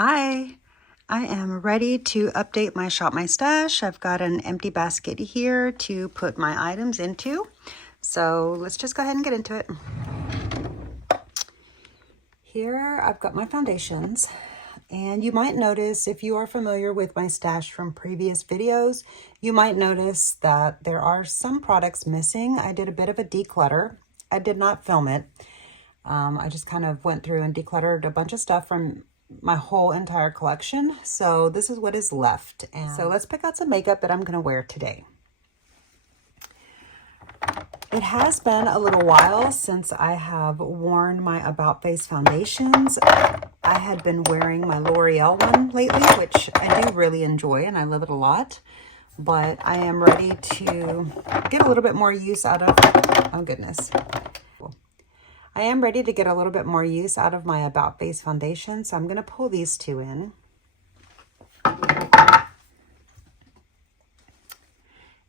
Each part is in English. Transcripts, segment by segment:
Hi, I am ready to update my Shop My Stash. I've got an empty basket here to put my items into. So let's just go ahead and get into it. Here I've got my foundations, and you might notice, if you are familiar with my stash from previous videos, you might notice that there are some products missing. I did a bit of a declutter. I did not film it. I just kind of went through and decluttered a bunch of stuff from my whole entire collection. So this is what is left. And so let's pick out some makeup that I'm going to wear today. It has been a little while since I have worn my About Face foundations. I had been wearing my L'Oreal one lately, which I do really enjoy and I love it a lot. But I am ready to get a little bit more use out of, oh goodness. I am ready to get a little bit more use out of my About Face foundation, so I'm going to pull these two in.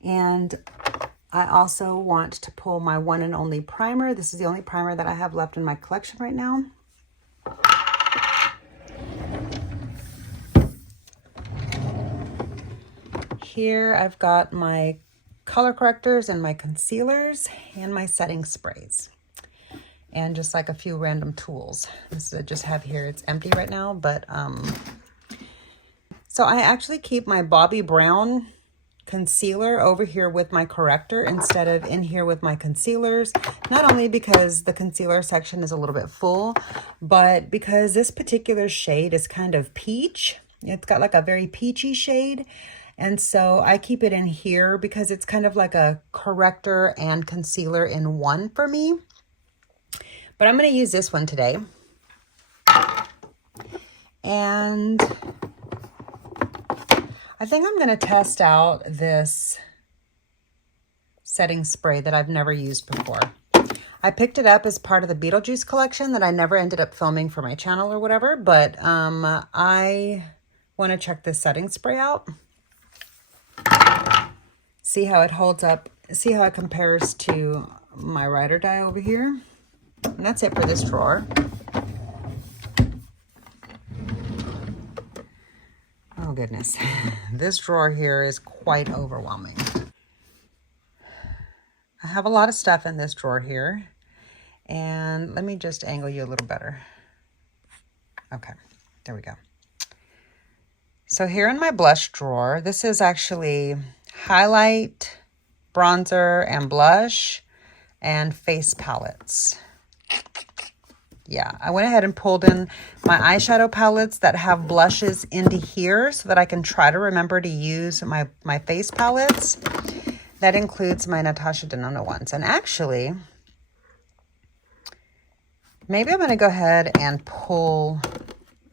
And I also want to pull my one and only primer. This is the only primer that I have left in my collection right now. Here I've got my color correctors and my concealers and my setting sprays. And just like a few random tools. This is I just have here. It's empty right now, but so I actually keep my Bobbi Brown concealer over here with my corrector instead of in here with my concealers. Not only because the concealer section is a little bit full, but because this particular shade is kind of peach. It's got like a very peachy shade. And so I keep it in here because it's kind of like a corrector and concealer in one for me. But I'm going to use this one today. And I think I'm going to test out this setting spray that I've never used before. I picked it up as part of the Beetlejuice collection that I never ended up filming for my channel or whatever. But I want to check this setting spray out. See how it holds up. See how it compares to my Ride or Die over here. And that's it for this drawer. Oh goodness, this drawer here is quite overwhelming. I have a lot of stuff in this drawer here. And let me just angle you a little better. Okay, there we go. So here in my blush drawer, this is actually highlight, bronzer, and blush, and face palettes. Yeah, I went ahead and pulled in my eyeshadow palettes that have blushes into here so that I can try to remember to use my face palettes. That includes my Natasha Denona ones. And actually, maybe I'm going to go ahead and pull...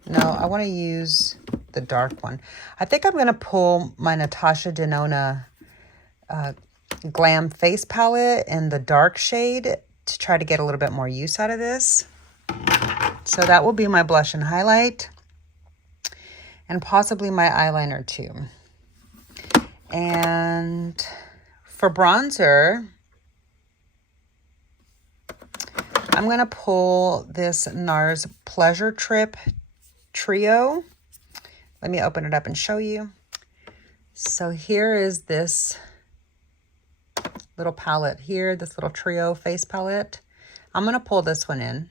No, I want to use the dark one. I think I'm going to pull my Natasha Denona Glam Face Palette in the dark shade to try to get a little bit more use out of this. So that will be my blush and highlight, and possibly my eyeliner too. And for bronzer, I'm going to pull this NARS Pleasure Trip Trio. Let me open it up and show you. So here is this little palette here, this little trio face palette. I'm going to pull this one in.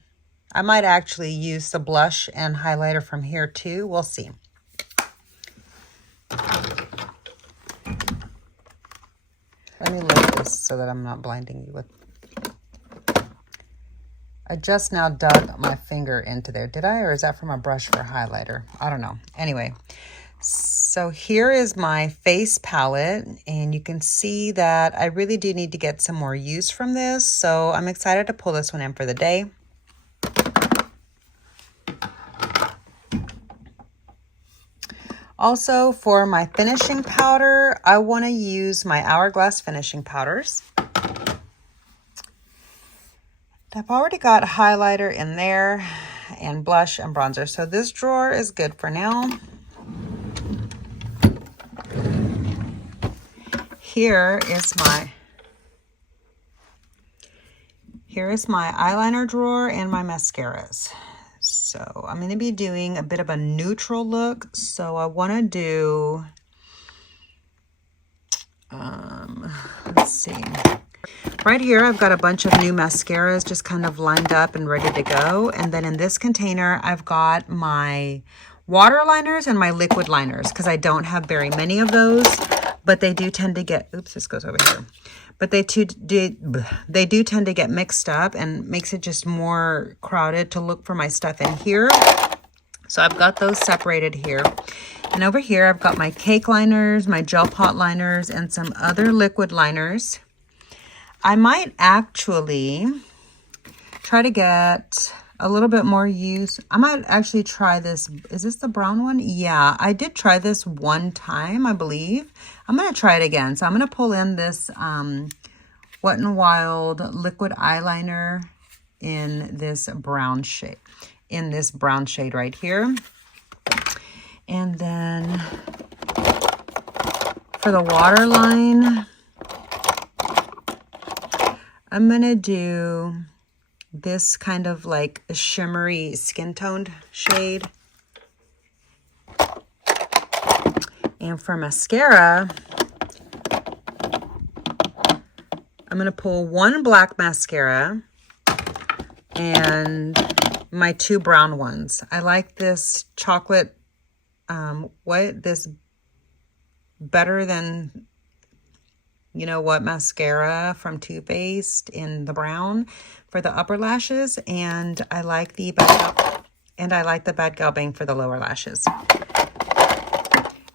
I might actually use the blush and highlighter from here too. We'll see. Let me lift this so that I'm not blinding you with... I just now dug my finger into there. Did I? Or is that from a brush for highlighter? I don't know. Anyway, so here is my face palette. And you can see that I really do need to get some more use from this. So I'm excited to pull this one in for the day. Also, for my finishing powder, I want to use my Hourglass finishing powders. I've already got highlighter in there and blush and bronzer. So this drawer is good for now. Here is my eyeliner drawer and my mascaras. So I'm going to be doing a bit of a neutral look. So I want to do, let's see. Right here, I've got a bunch of new mascaras just kind of lined up and ready to go. And then in this container, I've got my water liners and my liquid liners because I don't have very many of those, but they do tend to get, oops, this goes over here. But they do tend to get mixed up and makes it just more crowded to look for my stuff in here. So I've got those separated here. And over here, I've got my cake liners, my gel pot liners, and some other liquid liners. I might actually try to get a little bit more use. I might actually try this. Is this the brown one? Yeah, I did try this one time, I believe. I'm going to try it again. So I'm going to pull in this Wet n Wild liquid eyeliner in this brown shade. In this brown shade right here. And then for the waterline, I'm going to do this kind of like a shimmery skin toned shade. And for mascara, I'm going to pull one black mascara and my two brown ones. I like this chocolate, this Better Than You Know What mascara from Too Faced in the brown for the upper lashes, and I like the Bad Gal Bang for the lower lashes.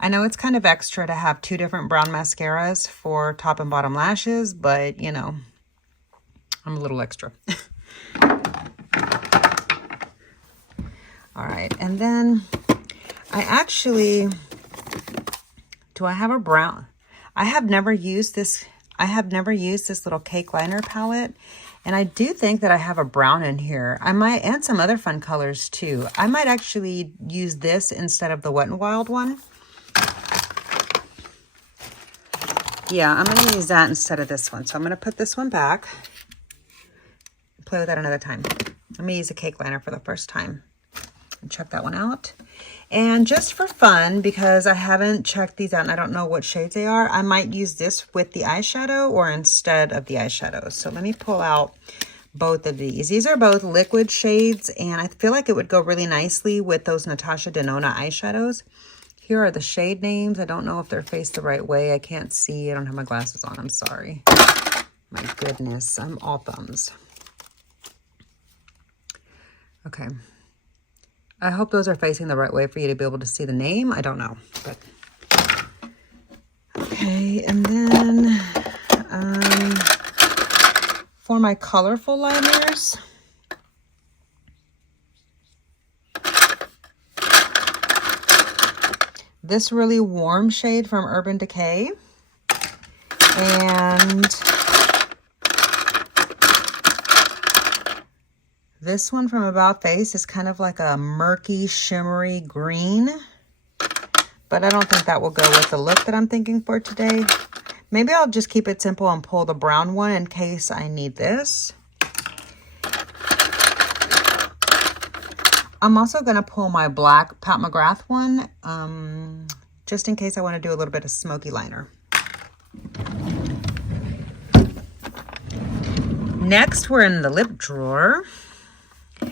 I know it's kind of extra to have two different brown mascaras for top and bottom lashes, but you know, I'm a little extra. All right, and then I actually, do I have a brown? I have never used this little cake liner palette, and I do think that I have a brown in here. I might, and some other fun colors too. I might actually use this instead of the Wet n Wild one. Yeah, I'm going to use that instead of this one. So I'm going to put this one back. Play with that another time. I'm going to use a cake liner for the first time. And check that one out. And just for fun, because I haven't checked these out and I don't know what shades they are, I might use this with the eyeshadow or instead of the eyeshadow. So let me pull out both of these. These are both liquid shades, and I feel like it would go really nicely with those Natasha Denona eyeshadows. Here are the shade names. I don't know if they're faced the right way. I can't see. I don't have my glasses on. I'm sorry. My goodness. I'm all thumbs. Okay. I hope those are facing the right way for you to be able to see the name. I don't know. But okay. And then for my colorful liners, this really warm shade from Urban Decay, and this one from About Face is kind of like a murky, shimmery green, but I don't think that will go with the look that I'm thinking for today. Maybe I'll just keep it simple and pull the brown one in case I need this. I'm also going to pull my black Pat McGrath one, just in case I want to do a little bit of smoky liner. Next, we're in the lip drawer.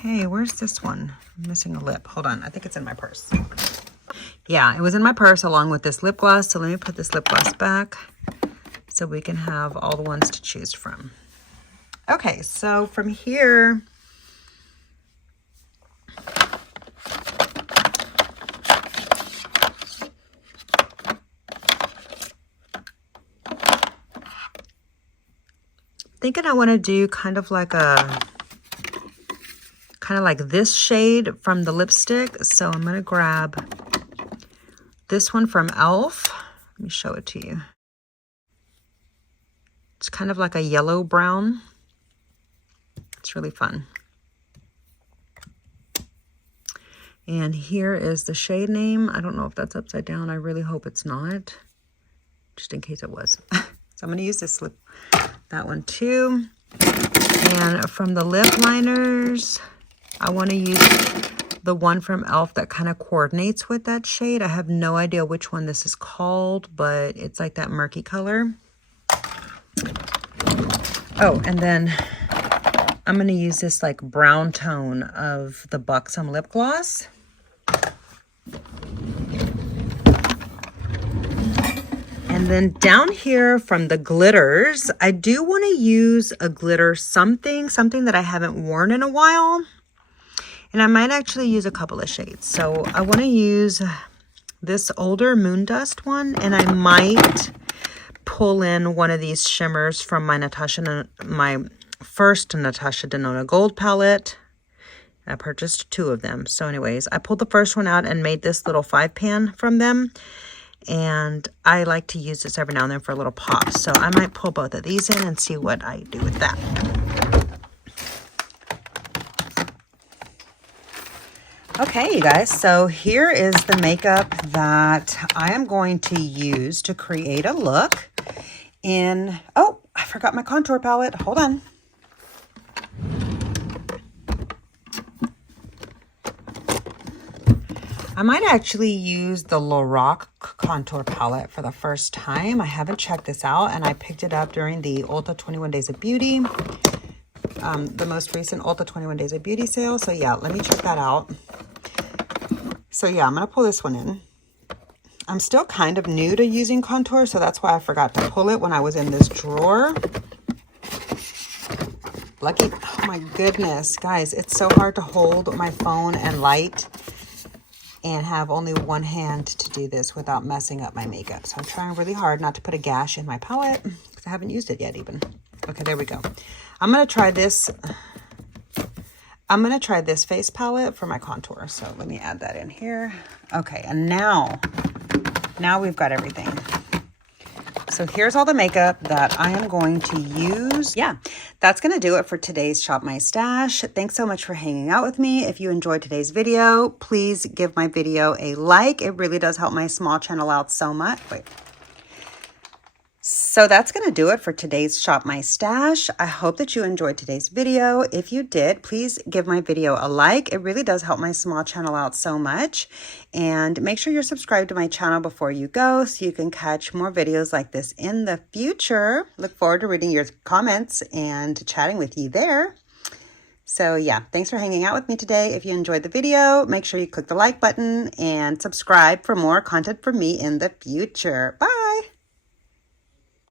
Hey, where's this one? I'm missing a lip. Hold on. I think it's in my purse. Yeah, it was in my purse along with this lip gloss. So let me put this lip gloss back so we can have all the ones to choose from. Okay, so from here, thinking I want to do kind of like this shade from the lipstick. So I'm going to grab this one from e.l.f. Let me show it to you. It's kind of like a yellow brown. It's really fun. And here is the shade name. I don't know if that's upside down. I really hope it's not, just in case it was. So I'm going to use this lip, that one too. And from the lip liners, I want to use the one from e.l.f. that kind of coordinates with that shade. I have no idea which one this is called, but it's like that murky color. Oh, and then I'm going to use this like brown tone of the Buxom lip gloss. And then down here from the glitters, I do want to use a glitter something that I haven't worn in a while. And I might actually use a couple of shades. So I want to use this older Moon Dust one, and I might pull in one of these shimmers from my first Natasha Denona Gold palette. I purchased 2 of them. So anyways, I pulled the first one out and made this little 5-pan from them. And I like to use this every now and then for a little pop. So I might pull both of these in and see what I do with that. Okay, you guys, so here is the makeup that I am going to use to create a look in, oh, I forgot my contour palette. Hold on. I might actually use the Lorac contour palette for the first time. I haven't checked this out, and I picked it up during the Ulta 21 Days of Beauty, the most recent Ulta 21 Days of Beauty sale. So yeah, let me check that out. So yeah, I'm going to pull this one in. I'm still kind of new to using contour, so that's why I forgot to pull it when I was in this drawer. Lucky, oh my goodness, guys, it's so hard to hold my phone and light and have only one hand to do this without messing up my makeup. So I'm trying really hard not to put a gash in my palette because I haven't used it yet even. Okay, there we go. I'm going to try this. I'm going to try this face palette for my contour. So let me add that in here. Okay, and now we've got everything. So here's all the makeup that I am going to use. Yeah, that's going to do it for today's Shop My Stash. Thanks so much for hanging out with me. If you enjoyed today's video, please give my video a like. It really does help my small channel out so much. So that's going to do it for today's Shop My Stash. I hope that you enjoyed today's video. If you did, please give my video a like. It really does help my small channel out so much. And make sure you're subscribed to my channel before you go so you can catch more videos like this in the future. Look forward to reading your comments and chatting with you there. So yeah, thanks for hanging out with me today. If you enjoyed the video, make sure you click the like button and subscribe for more content from me in the future. Bye!